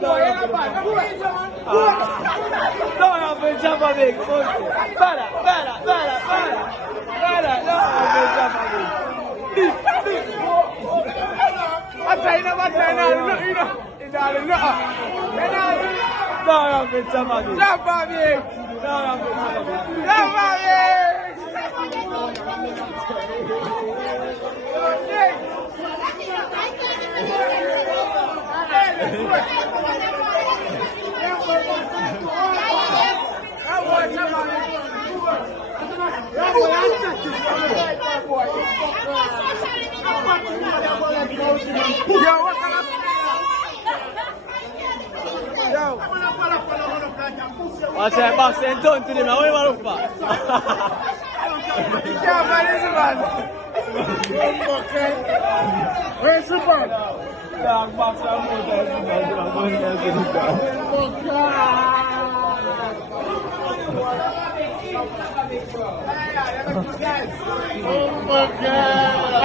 No, pensava bene, para, no, pensava bene. Mataina, no, pensava bene. Pensava bene. Macam bang senton tu dia mau baru lupa. Ya mana seban? Where seban? Yang bang sama dah seban boleh kita. Oh my god.